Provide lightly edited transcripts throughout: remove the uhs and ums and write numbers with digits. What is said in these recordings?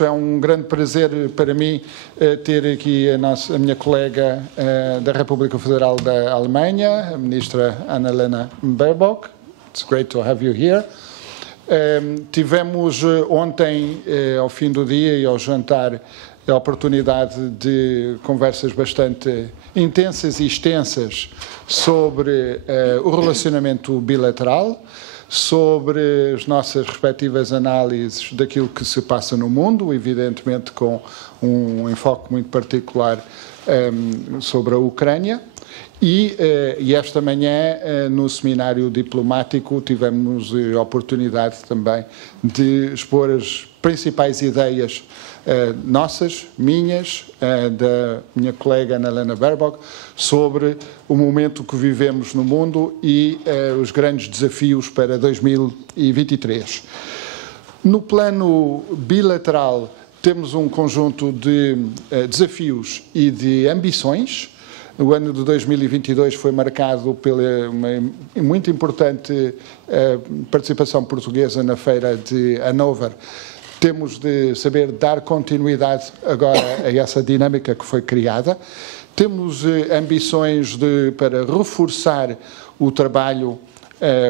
É um grande prazer para mim ter aqui a minha colega da República Federal da Alemanha, a ministra Annalena Baerbock. It's great to have you here. Tivemos ontem, ao fim do dia e ao jantar, a oportunidade de conversas bastante intensas e extensas sobre o relacionamento bilateral, sobre as nossas respectivas análises daquilo que se passa no mundo, evidentemente com um enfoque muito particular sobre a Ucrânia. E esta manhã, no seminário diplomático, tivemos a oportunidade também de expor as principais ideias nossas, minhas, da minha colega Annalena Baerbock, sobre o momento que vivemos no mundo e os grandes desafios para 2023. No plano bilateral, temos um conjunto de desafios e de ambições. O ano de 2022 foi marcado pela uma muito importante participação portuguesa na Feira de Hannover. Temos de saber dar continuidade agora a essa dinâmica que foi criada. Temos ambições para reforçar o trabalho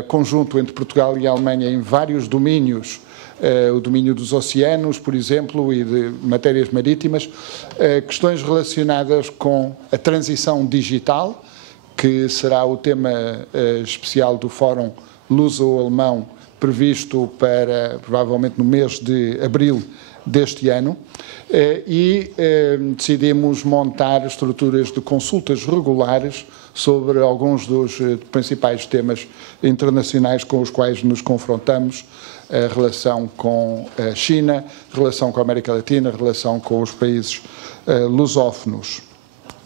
conjunto entre Portugal e a Alemanha em vários domínios, o domínio dos oceanos, por exemplo, e de matérias marítimas, questões relacionadas com a transição digital, que será o tema especial do Fórum Luso-Alemão, previsto para, provavelmente, no mês de abril deste ano, e decidimos montar estruturas de consultas regulares sobre alguns dos principais temas internacionais com os quais nos confrontamos, a relação com a China, a relação com a América Latina, a relação com os países lusófonos.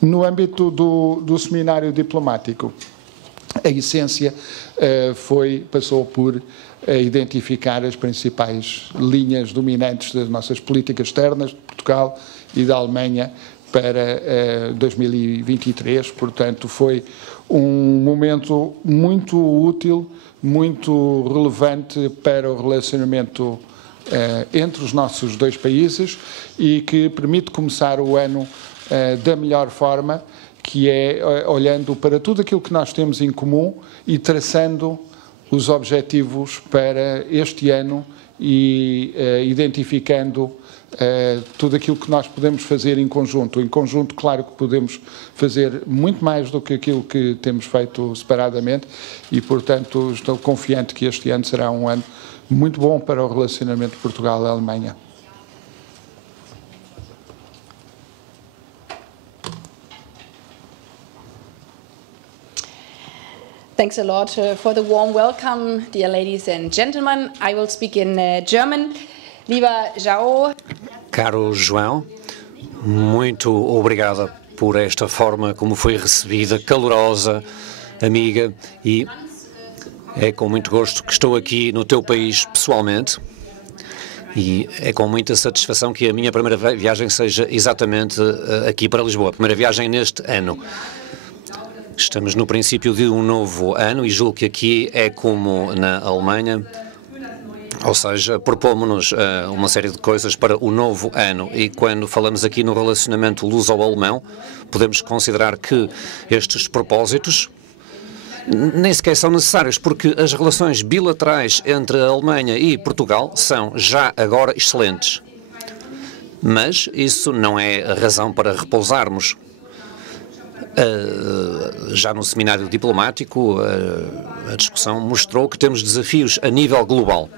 No âmbito do seminário diplomático, a essência passou por identificar as principais linhas dominantes das nossas políticas externas de Portugal e da Alemanha para 2023. Portanto, foi um momento muito útil, muito relevante para o relacionamento entre os nossos dois países e que permite começar o ano da melhor forma, que é olhando para tudo aquilo que nós temos em comum e traçando os objetivos para este ano e identificando tudo aquilo que nós podemos fazer em conjunto. Em conjunto, claro que podemos fazer muito mais do que aquilo que temos feito separadamente e, portanto, estou confiante que este ano será um ano muito bom para o relacionamento de Portugal e Alemanha. Thanks a lot for the warm welcome, dear ladies and gentlemen. I will speak in German. Lieber João. Caro João, muito obrigada por esta forma como foi recebida, calorosa, amiga, e é com muito gosto que estou aqui no teu país pessoalmente e é com muita satisfação que a minha primeira viagem seja exatamente aqui para Lisboa, a primeira viagem neste ano. Estamos no princípio de um novo ano e julgo que aqui é como na Alemanha, ou seja, propomos-nos uma série de coisas para o novo ano e quando falamos aqui no relacionamento luso-alemão, podemos considerar que estes propósitos nem sequer são necessários porque as relações bilaterais entre a Alemanha e Portugal são já agora excelentes. Mas isso não é a razão para repousarmos. Já no seminário diplomático, a discussão mostrou que temos desafios a nível global.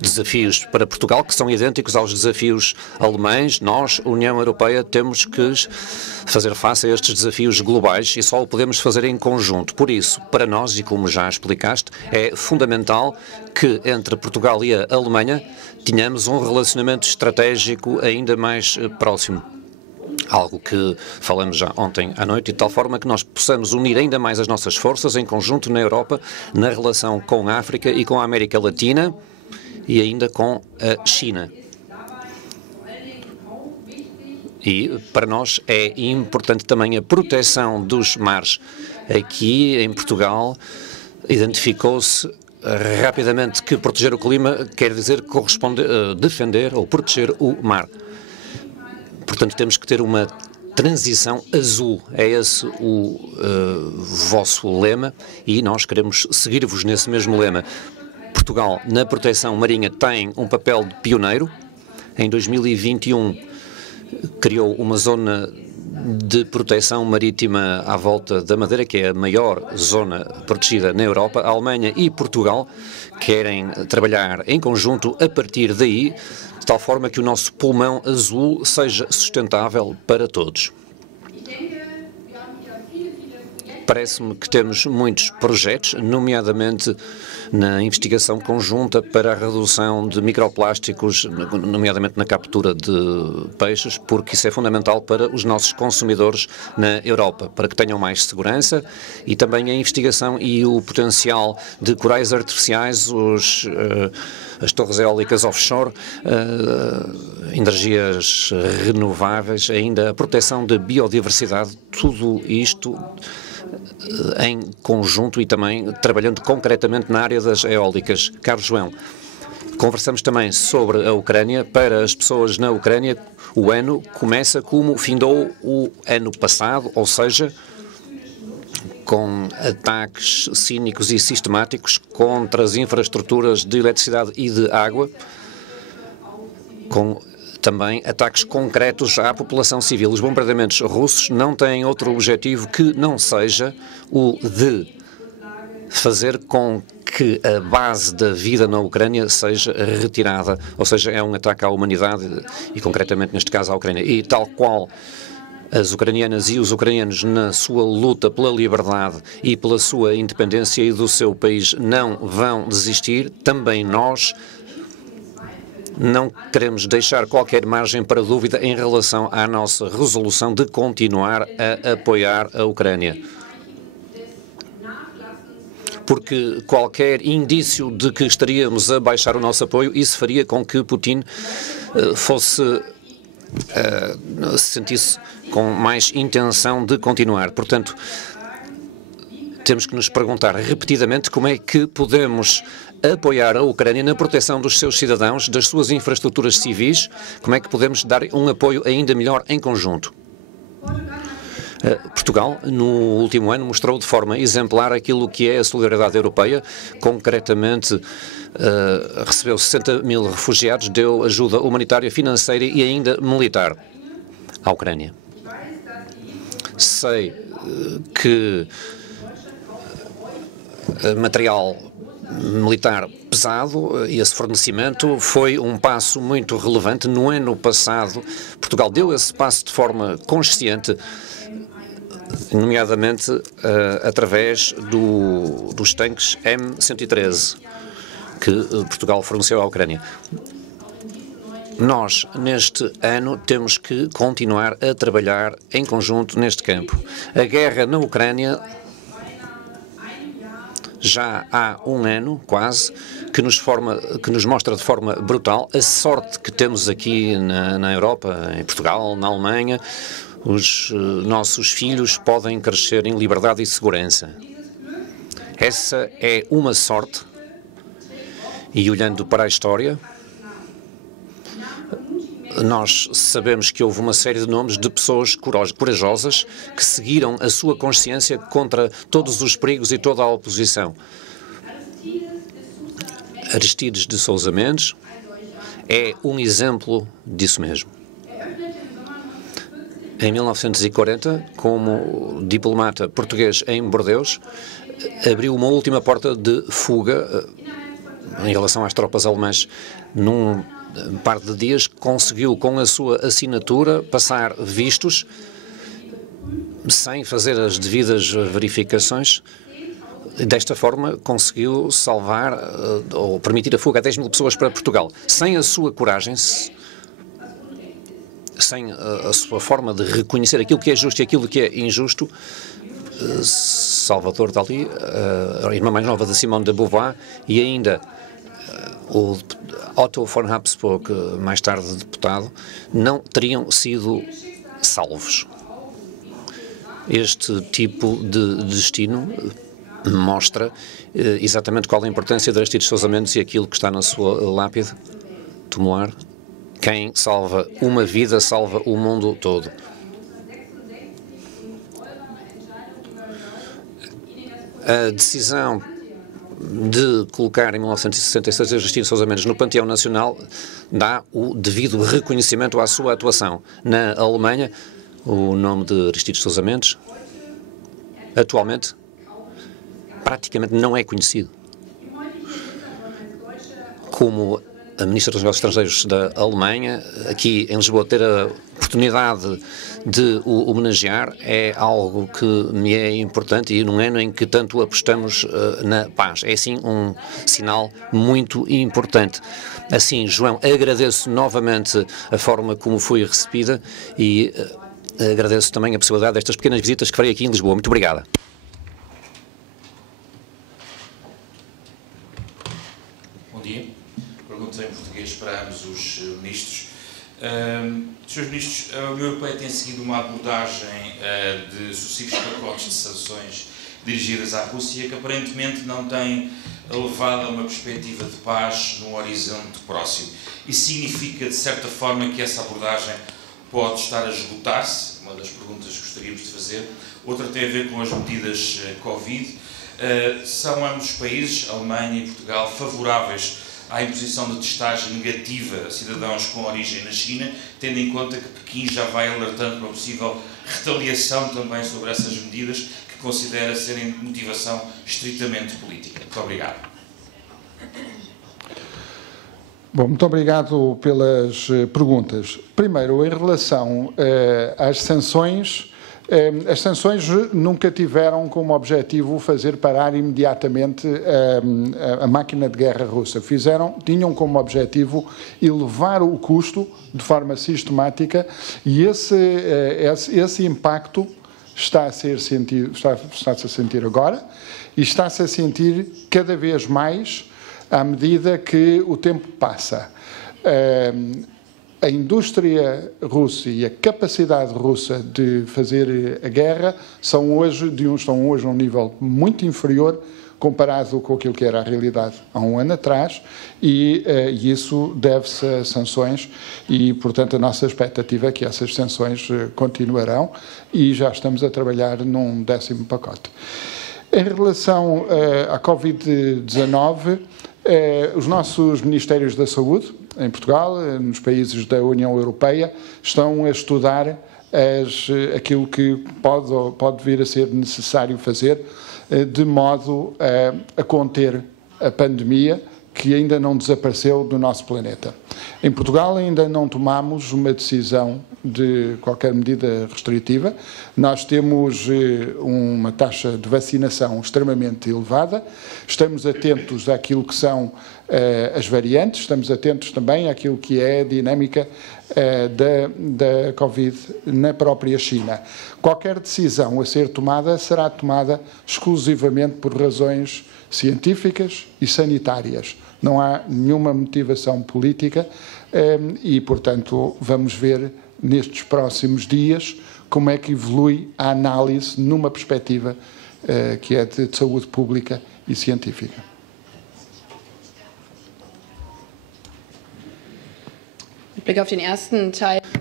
Desafios para Portugal que são idênticos aos desafios alemães. Nós, União Europeia, temos que fazer face a estes desafios globais e só o podemos fazer em conjunto. Por isso, para nós, e como já explicaste, é fundamental que entre Portugal e a Alemanha tenhamos um relacionamento estratégico ainda mais próximo. Algo que falamos já ontem à noite, de tal forma que nós possamos unir ainda mais as nossas forças em conjunto na Europa, na relação com a África e com a América Latina e ainda com a China. E para nós é importante também a proteção dos mares. Aqui em Portugal identificou-se rapidamente que proteger o clima quer dizer defender ou proteger o mar. Portanto, temos que ter uma transição azul. É esse o vosso lema e nós queremos seguir-vos nesse mesmo lema. Portugal, na proteção marinha, tem um papel de pioneiro. Em 2021, criou uma zona de proteção marítima à volta da Madeira, que é a maior zona protegida na Europa. A Alemanha e Portugal querem trabalhar em conjunto a partir daí, de tal forma que o nosso pulmão azul seja sustentável para todos. Parece-me que temos muitos projetos, nomeadamente na investigação conjunta para a redução de microplásticos, nomeadamente na captura de peixes, porque isso é fundamental para os nossos consumidores na Europa, para que tenham mais segurança, e também a investigação e o potencial de corais artificiais, as torres eólicas offshore, energias renováveis, ainda a proteção da biodiversidade, tudo isto em conjunto e também trabalhando concretamente na área das eólicas. Carlos João, conversamos também sobre a Ucrânia. Para as pessoas na Ucrânia, o ano começa como findou o ano passado, ou seja, com ataques cínicos e sistemáticos contra as infraestruturas de eletricidade e de água, com também ataques concretos à população civil. Os bombardeamentos russos não têm outro objetivo que não seja o de fazer com que a base da vida na Ucrânia seja retirada, ou seja, é um ataque à humanidade e concretamente neste caso à Ucrânia. E tal qual as ucranianas e os ucranianos na sua luta pela liberdade e pela sua independência e do seu país não vão desistir, também nós não queremos deixar qualquer margem para dúvida em relação à nossa resolução de continuar a apoiar a Ucrânia. Porque qualquer indício de que estaríamos a baixar o nosso apoio, isso faria com que Putin se sentisse com mais intenção de continuar. Portanto, temos que nos perguntar repetidamente como é que podemos apoiar a Ucrânia na proteção dos seus cidadãos, das suas infraestruturas civis, como é que podemos dar um apoio ainda melhor em conjunto. Portugal, no último ano, mostrou de forma exemplar aquilo que é a solidariedade europeia. Concretamente, recebeu 60 mil refugiados, deu ajuda humanitária, financeira e ainda militar à Ucrânia. Sei que material militar pesado e esse fornecimento foi um passo muito relevante. No ano passado, Portugal deu esse passo de forma consciente, nomeadamente através dos tanques M113 que Portugal forneceu à Ucrânia. Nós, neste ano, temos que continuar a trabalhar em conjunto neste campo. A guerra na Ucrânia já há um ano, quase, que nos mostra de forma brutal a sorte que temos aqui na Europa, em Portugal, na Alemanha. Os nossos filhos podem crescer em liberdade e segurança. Essa é uma sorte. E olhando para a história, nós sabemos que houve uma série de nomes de pessoas corajosas que seguiram a sua consciência contra todos os perigos e toda a oposição. Aristides de Sousa Mendes é um exemplo disso mesmo. Em 1940, como diplomata português em Bordeus, abriu uma última porta de fuga em relação às tropas alemãs. Num par de dias, conseguiu, com a sua assinatura, passar vistos, sem fazer as devidas verificações. Desta forma, conseguiu salvar ou permitir a fuga a 10 mil pessoas para Portugal. Sem a sua coragem, sem a sua forma de reconhecer aquilo que é justo e aquilo que é injusto, Salvador Dalí, a irmã mais nova de Simone de Beauvoir, e ainda o Otto von Habsburg, mais tarde deputado, não teriam sido salvos. Este tipo de destino mostra exatamente qual a importância de Aristides Sousa Mendes e aquilo que está na sua lápide, Tumular. Quem salva uma vida, salva o mundo todo. A decisão de colocar em 1966 Aristides Sousa Mendes no Panteão Nacional dá o devido reconhecimento à sua atuação. Na Alemanha, o nome de Aristides Sousa Mendes atualmente praticamente não é conhecido. Como a Ministra dos Negócios Estrangeiros da Alemanha, aqui em Lisboa, ter a oportunidade de o homenagear é algo que me é importante e num ano em que tanto apostamos na paz. É, sim, um sinal muito importante. Assim, João, agradeço novamente a forma como fui recebida e agradeço também a possibilidade destas pequenas visitas que farei aqui em Lisboa. Muito obrigada. Bom dia. Pergunto em português para ambos os ministros. Srs. Ministros, a União Europeia tem seguido uma abordagem de sucessivos pacotes de sanções dirigidas à Rússia que aparentemente não tem levado a uma perspectiva de paz num horizonte próximo. Isso significa, de certa forma, que essa abordagem pode estar a esgotar-se? Uma das perguntas que gostaríamos de fazer. Outra tem a ver com as medidas Covid. São ambos os países, Alemanha e Portugal, favoráveis à imposição de testagem negativa a cidadãos com origem na China, tendo em conta que Pequim já vai alertando uma possível retaliação também sobre essas medidas que considera serem de motivação estritamente política. Muito obrigado. Bom, muito obrigado pelas perguntas. Primeiro, em relação às sanções, as sanções nunca tiveram como objetivo fazer parar imediatamente a máquina de guerra russa. Tinham como objetivo elevar o custo de forma sistemática e esse impacto está-se a sentir agora e está-se a sentir cada vez mais à medida que o tempo passa. A indústria russa e a capacidade russa de fazer a guerra estão hoje a um nível muito inferior comparado com aquilo que era a realidade há um ano atrás e isso deve-se a sanções e, portanto, a nossa expectativa é que essas sanções continuarão e já estamos a trabalhar num 10º pacote. Em relação à Covid-19, os nossos Ministérios da Saúde, em Portugal, nos países da União Europeia, estão a estudar aquilo que pode vir a ser necessário fazer de modo a conter a pandemia que ainda não desapareceu do nosso planeta. Em Portugal ainda não tomamos uma decisão de qualquer medida restritiva. Nós temos uma taxa de vacinação extremamente elevada, estamos atentos àquilo que são as variantes, estamos atentos também àquilo que é a dinâmica da Covid na própria China. Qualquer decisão a ser tomada será tomada exclusivamente por razões científicas e sanitárias. Não há nenhuma motivação política e, portanto, vamos ver nestes próximos dias como é que evolui a análise numa perspectiva que é de saúde pública e científica.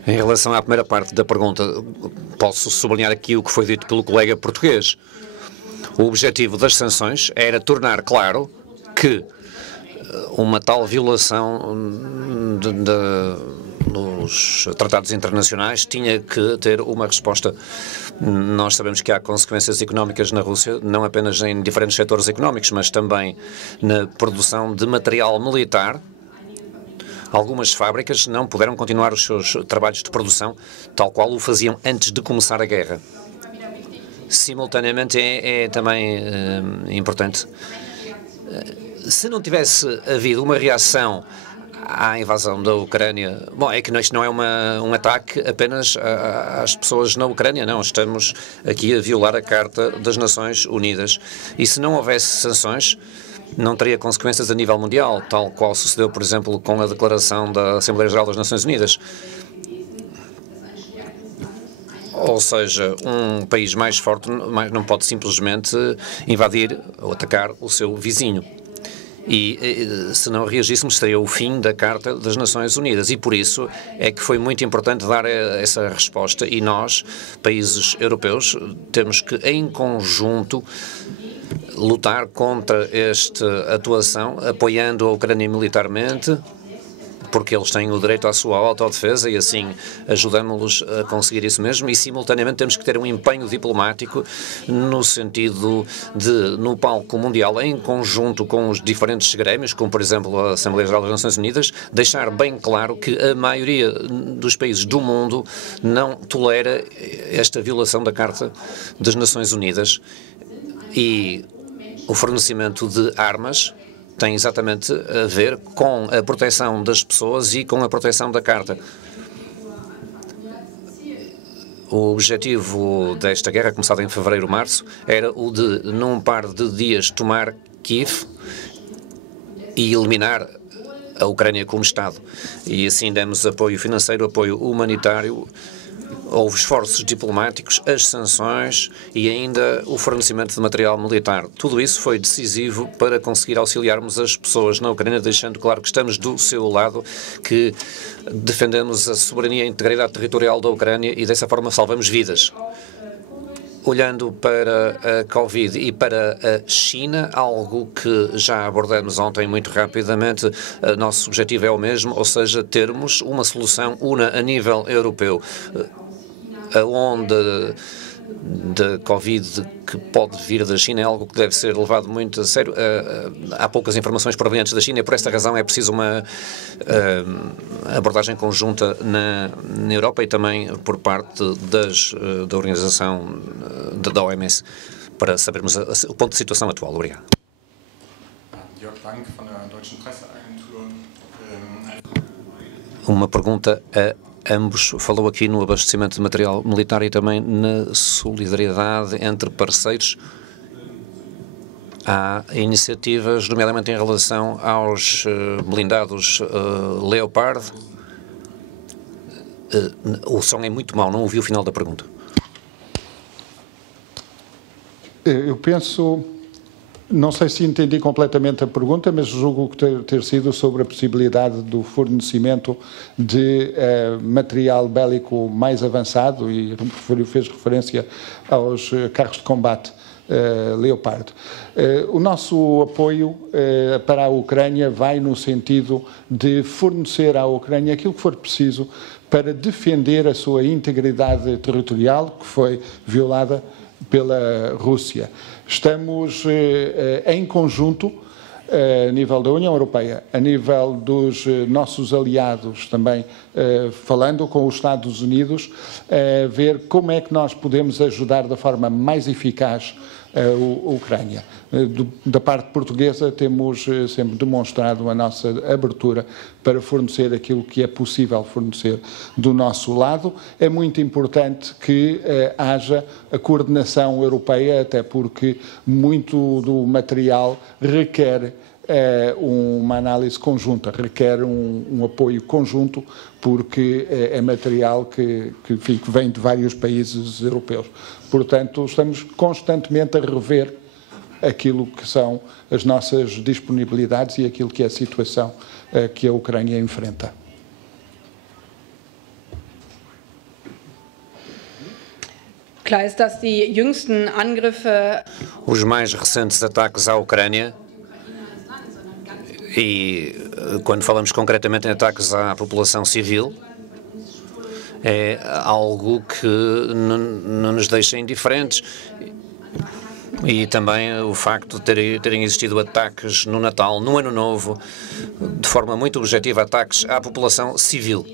Em relação à primeira parte da pergunta, posso sublinhar aqui o que foi dito pelo colega português. O objetivo das sanções era tornar claro que uma tal violação dos tratados internacionais tinha que ter uma resposta. Nós sabemos que há consequências económicas na Rússia, não apenas em diferentes setores económicos, mas também na produção de material militar. Algumas fábricas não puderam continuar os seus trabalhos de produção tal qual o faziam antes de começar a guerra. Simultaneamente é também importante. Se não tivesse havido uma reação à invasão da Ucrânia, bom, é que isto não é um ataque apenas às pessoas na Ucrânia, não, estamos aqui a violar a Carta das Nações Unidas. E se não houvesse sanções, não teria consequências a nível mundial, tal qual sucedeu, por exemplo, com a declaração da Assembleia Geral das Nações Unidas. Ou seja, um país mais forte não pode simplesmente invadir ou atacar o seu vizinho. E se não reagíssemos, seria o fim da Carta das Nações Unidas. E por isso é que foi muito importante dar essa resposta. E nós, países europeus, temos que, em conjunto, lutar contra esta atuação, apoiando a Ucrânia militarmente, porque eles têm o direito à sua autodefesa e assim ajudamos-los a conseguir isso mesmo, e simultaneamente temos que ter um empenho diplomático no sentido de, no palco mundial, em conjunto com os diferentes grêmios, como por exemplo a Assembleia Geral das Nações Unidas, deixar bem claro que a maioria dos países do mundo não tolera esta violação da Carta das Nações Unidas, e o fornecimento de armas tem exatamente a ver com a proteção das pessoas e com a proteção da Carta. O objetivo desta guerra, começada em fevereiro-março, era o de, num par de dias, tomar Kiev e eliminar a Ucrânia como Estado. E assim demos apoio financeiro, apoio humanitário, houve esforços diplomáticos, as sanções e ainda o fornecimento de material militar. Tudo isso foi decisivo para conseguir auxiliarmos as pessoas na Ucrânia, deixando claro que estamos do seu lado, que defendemos a soberania e a integridade territorial da Ucrânia e dessa forma salvamos vidas. Olhando para a Covid e para a China, algo que já abordamos ontem muito rapidamente, nosso objetivo é o mesmo, ou seja, termos uma solução una a nível europeu. A onda da Covid que pode vir da China é algo que deve ser levado muito a sério. Há poucas informações provenientes da China e por esta razão é preciso uma abordagem conjunta na Europa e também por parte da organização da OMS para sabermos o ponto de situação atual. Obrigado. Uma pergunta a ambos. Falou aqui no abastecimento de material militar e também na solidariedade entre parceiros. Há iniciativas, nomeadamente em relação aos blindados Leopard. O som é muito mau, não ouvi o final da pergunta. Eu penso, não sei se entendi completamente a pergunta, mas julgo que ter sido sobre a possibilidade do fornecimento de material bélico mais avançado, e fez referência aos carros de combate Leopard. O nosso apoio para a Ucrânia vai no sentido de fornecer à Ucrânia aquilo que for preciso para defender a sua integridade territorial, que foi violada pela Rússia. Estamos em conjunto, a nível da União Europeia, a nível dos nossos aliados também, falando com os Estados Unidos, ver como é que nós podemos ajudar da forma mais eficaz a Ucrânia. Da parte portuguesa temos sempre demonstrado a nossa abertura para fornecer aquilo que é possível fornecer do nosso lado. É muito importante que haja a coordenação europeia, até porque muito do material requer uma análise conjunta, requer um apoio conjunto, porque é material que vem de vários países europeus. Portanto, estamos constantemente a rever aquilo que são as nossas disponibilidades e aquilo que é a situação que a Ucrânia enfrenta. Klar ist, dass die jüngsten Angriffe Os mais recentes ataques à Ucrânia, e quando falamos concretamente em ataques à população civil, é algo que não nos deixa indiferentes. E também o facto de terem existido ataques no Natal, no Ano Novo, de forma muito objetiva, ataques à população civil.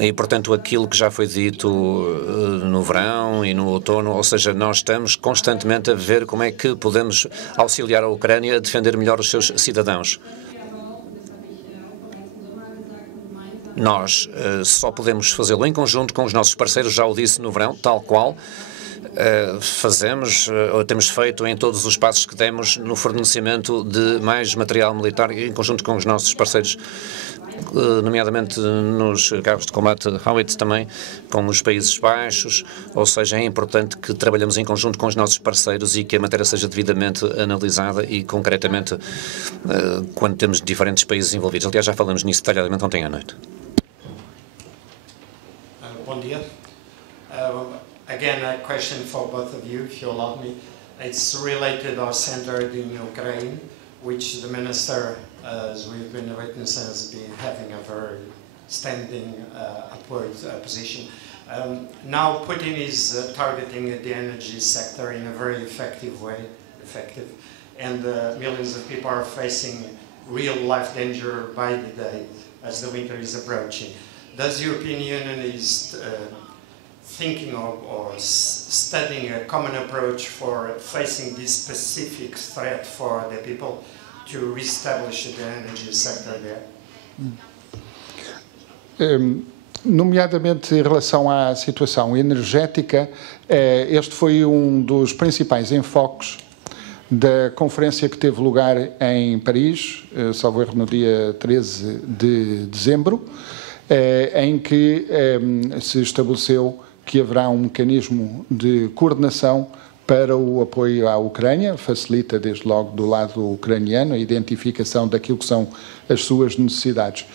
E, portanto, aquilo que já foi dito no verão e no outono, ou seja, nós estamos constantemente a ver como é que podemos auxiliar a Ucrânia a defender melhor os seus cidadãos. Nós só podemos fazê-lo em conjunto com os nossos parceiros, já o disse no verão, tal qual, temos feito em todos os passos que demos no fornecimento de mais material militar em conjunto com os nossos parceiros, nomeadamente nos carros de combate Howitzer também, com os Países Baixos, ou seja, é importante que trabalhemos em conjunto com os nossos parceiros e que a matéria seja devidamente analisada e, concretamente, quando temos diferentes países envolvidos. Aliás, já falamos nisso detalhadamente ontem à noite. Bom dia. Again, a question for both of you, if you allow me. It's related or centered in Ukraine, which the minister, as we've been witnessing, has been having a very standing upward position. Now Putin is targeting the energy sector in a very effective way, and millions of people are facing real life danger by the day as the winter is approaching. Does the European Union is thinking or studying a common approach for facing this specific threat for the people to reestablish the energy sector there? Nomeadamente em relação à situação energética, este foi um dos principais enfoques da conferência que teve lugar em Paris, salvo erro no dia 13 de dezembro, em que se estabeleceu que haverá um mecanismo de coordenação para o apoio à Ucrânia, facilita desde logo do lado ucraniano a identificação daquilo que são as suas necessidades.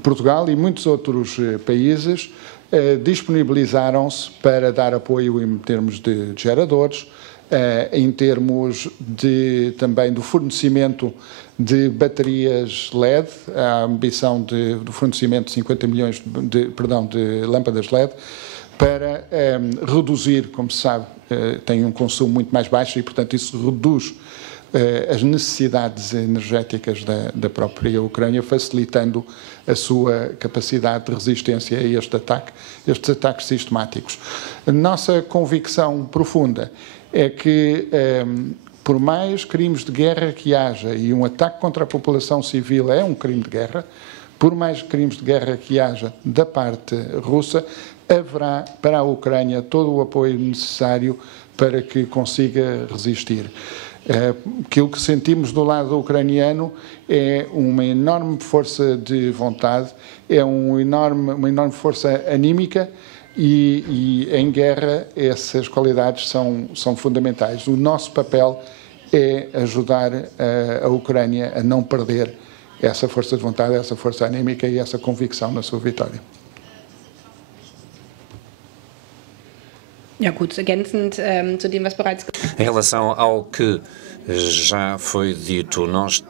Portugal e muitos outros países disponibilizaram-se para dar apoio em termos de geradores, em termos também do fornecimento de baterias LED, a ambição do fornecimento de 50 milhões de lâmpadas LED, para reduzir, como se sabe, tem um consumo muito mais baixo e, portanto, isso reduz as necessidades energéticas da própria Ucrânia, facilitando a sua capacidade de resistência a estes ataques sistemáticos. A nossa convicção profunda é que, por mais crimes de guerra que haja, e um ataque contra a população civil é um crime de guerra, por mais crimes de guerra que haja da parte russa, haverá para a Ucrânia todo o apoio necessário para que consiga resistir. Aquilo que sentimos do lado ucraniano é uma enorme força de vontade, é uma enorme força anímica e em guerra essas qualidades são fundamentais. O nosso papel é ajudar a Ucrânia a não perder essa força de vontade, essa força anímica e essa convicção na sua vitória. Ja, gut, ergänzend zu dem, was bereits... Em relação ao que já foi dito, nós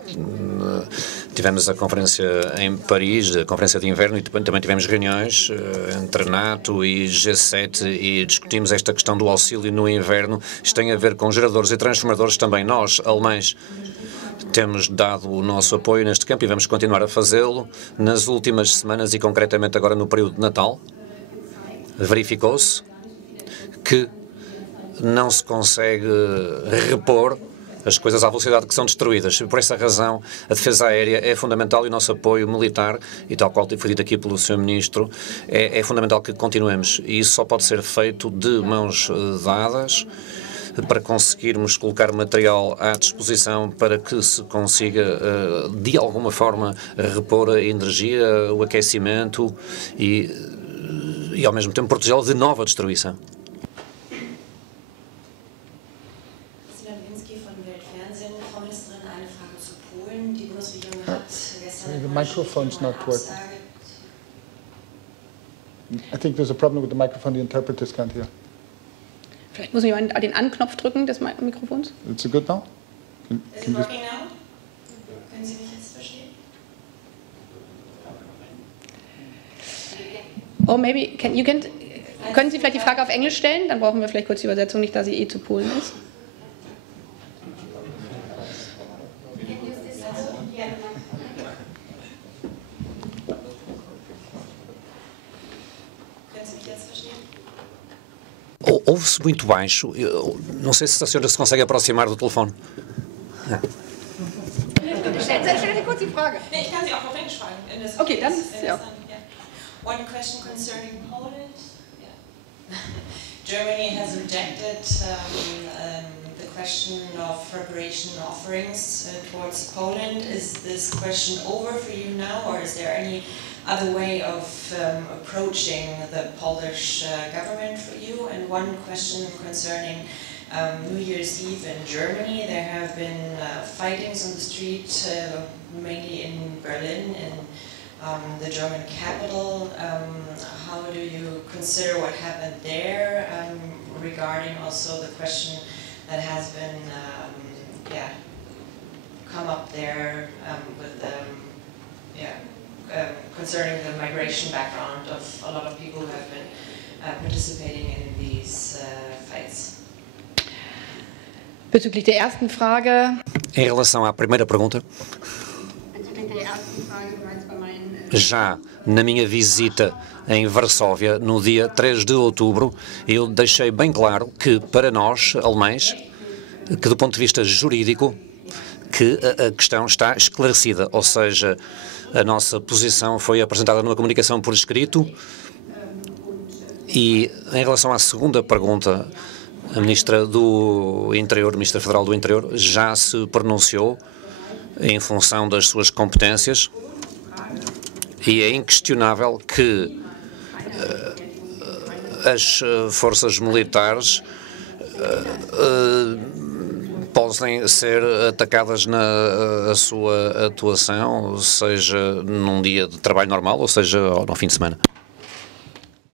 tivemos a conferência em Paris, a conferência de inverno, e também tivemos reuniões entre NATO e G7 e discutimos esta questão do auxílio no inverno. Isto tem a ver com geradores e transformadores também. Nós, alemães, temos dado o nosso apoio neste campo e vamos continuar a fazê-lo. Nas últimas semanas e concretamente agora no período de Natal, verificou-se que não se consegue repor as coisas à velocidade que são destruídas. Por essa razão, a defesa aérea é fundamental e o nosso apoio militar, e tal qual foi dito aqui pelo Sr. Ministro, é fundamental que continuemos. E isso só pode ser feito de mãos dadas para conseguirmos colocar material à disposição para que se consiga, de alguma forma, repor a energia, o aquecimento e ao mesmo tempo, protegê-lo de nova destruição. The microphone's not working. I think there's a problem with the microphone. The interpreters can't hear. Vielleicht muss jemand den Anknopf drücken des Mikrofons. Is it good now? Is it working now? Können Sie mich jetzt verstehen? Or maybe können Sie vielleicht die Frage auf Englisch stellen? Dann brauchen wir vielleicht kurz die Übersetzung, nicht, da sie zu Polen ist. Ouve-se muito baixo. Não sei se a senhora se consegue aproximar do telefone. Stellen Sie kurz die Frage. Nee, ich kann Sie auch auf Englisch fragen. Okay, dann ja. One question concerning Poland. Germany has rejected the question of reparation offerings towards Poland. Is this question over for you now, or is there any other way of approaching the Polish government for you? And one question concerning New Year's Eve in Germany. There have been fightings on the street, mainly in Berlin, in the German capital. How do you consider what happened there, regarding also the question that has been come up there with concerning the migration background of a lot of people who have been participating in these fights? Bezüglich der ersten Frage. Em relação à primeira pergunta, já na minha visita em Varsóvia, no dia 3 de outubro, eu deixei bem claro que, para nós, alemães, que do ponto de vista jurídico, que a questão está esclarecida, ou seja, a nossa posição foi apresentada numa comunicação por escrito. E em relação à segunda pergunta, a Ministra do Interior, Ministra Federal do Interior, já se pronunciou em função das suas competências e é inquestionável que as forças militares podem ser atacadas na sua atuação, seja num dia de trabalho normal ou seja no fim de semana.